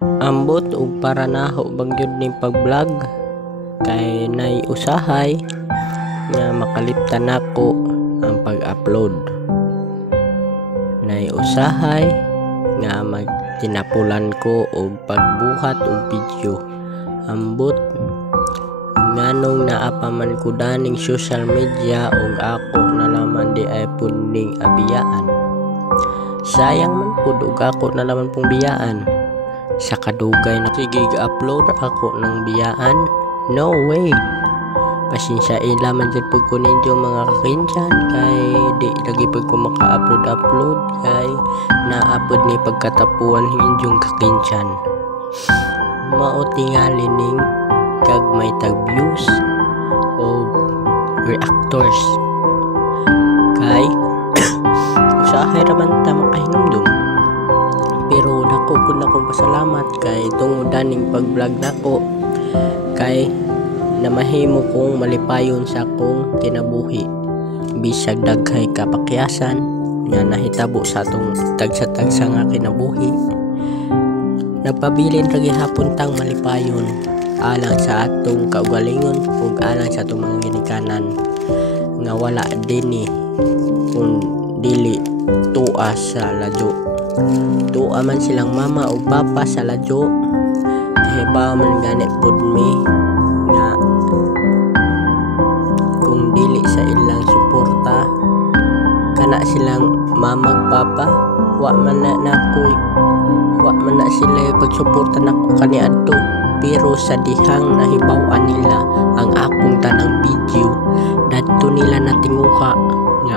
Ambot ug para naho bagyod ning pag-vlog kay nay usahay nga makaliptan nako ang pag-upload. Nay usahay nga magtinapulan ko og pagbuhat og video. Ambot nganong naapaman ko daning social media ug ako na naman di ay punding abiyaan. Sayang man pud ug ako na naman pong biyaan. Sa kadugay na sige upload ako ng biyaan, no way. Pasensya ilaman dyan pag ko ninyo mga kakinsan kay di lagi pag ko maka-upload kay naapod ni pagkatapuan inyong kakinsan. Mao tingali ning gagmay tag views o reactors kay usahay raman ta makahinumdum. Pero dako pud akong pasalamat kay tungod daning pag-vlog nako kay namahimo kong malipayon sa akong kinabuhi bisag daghay kapakyasan nga nahitabo sa atong tagsa-tagsa nga kinabuhi. Nagpabilin ra gihapon tang malipayon alang sa atong kaugalingon ug alang sa atong mga ginikanan nga wala dinhi kung dili tuwa sa ladyo. Tuwa man silang mama o papa sa ladyo kaya ba man ganit pud mi nga kung dili sa ilang suporta kana silang mama ug papa wa man na sila pagsuporta nako kaniadto. Pero sa dihang nahibaw-an nila ang akong tanang video dadto nila natinguha nga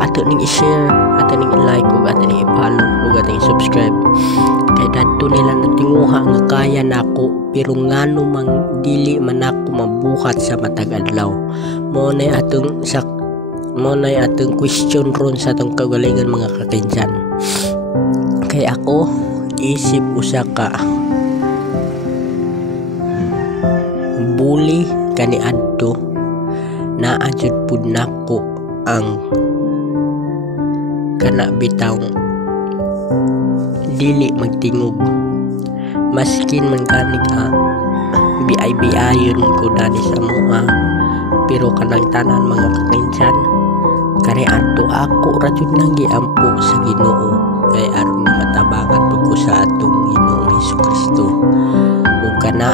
ato ning i-share, ato ning i-like ug ato ning i-follow ug ato ning subscribe kay dadto nila natinguha nga kaya nako pero ngano mang dili man ako mabuhat sa matag adlaw. Mo nay atong question ron sa atong kagalingan mga kakinsan. Kay ako isip usa ka bully kaniadto naa jud pud nako ang kana bitaw dili magtingog maskin man kani biay-biayon ko dani sa mua pero kanang tanan mga kakinsan kani adto ako ra jud nang giampo sa Ginoo kay aron matabangan pud ko sa atong Ginoong Hesukristo ug kana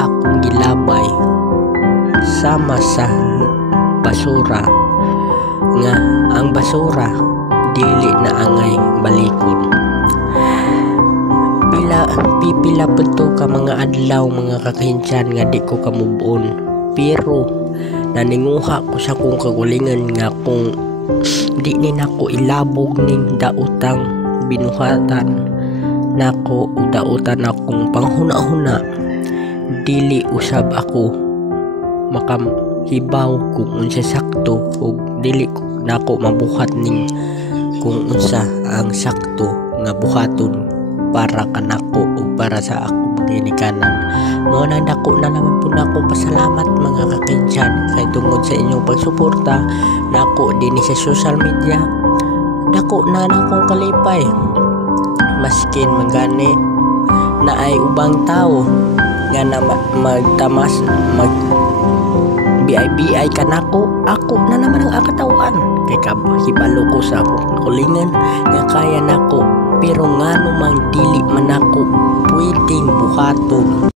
akong gilabay sama sa basura nga ang basura dili na angay balikon. Pipila pud ka mga adlaw mga kakinsan nga di ko kamubon pero naninguha ko sa kong kagulingan nga kung di ni nako ilabog ning daotang binuhatan nako o daotan akong panghuna-huna dili usab ako makahibaw kung unsa sakto ug dili nako mabuhat ning kung unsa ang sakto nga buhaton para kanako ug para sa ako ginikanan. Mao na dako na naman po nako pasalamat mga kakinsan kay tungod sa inyong pagsuporta nako dinhi sa social media dako na akong kalipay maskin magani na ay ubang tao nga na magtamas biay kanako ako na naman ang akatawan kay hibalo ko sa akong kulingan nga kaya nako pero ngano mang dili man ako pwedeng buhaton.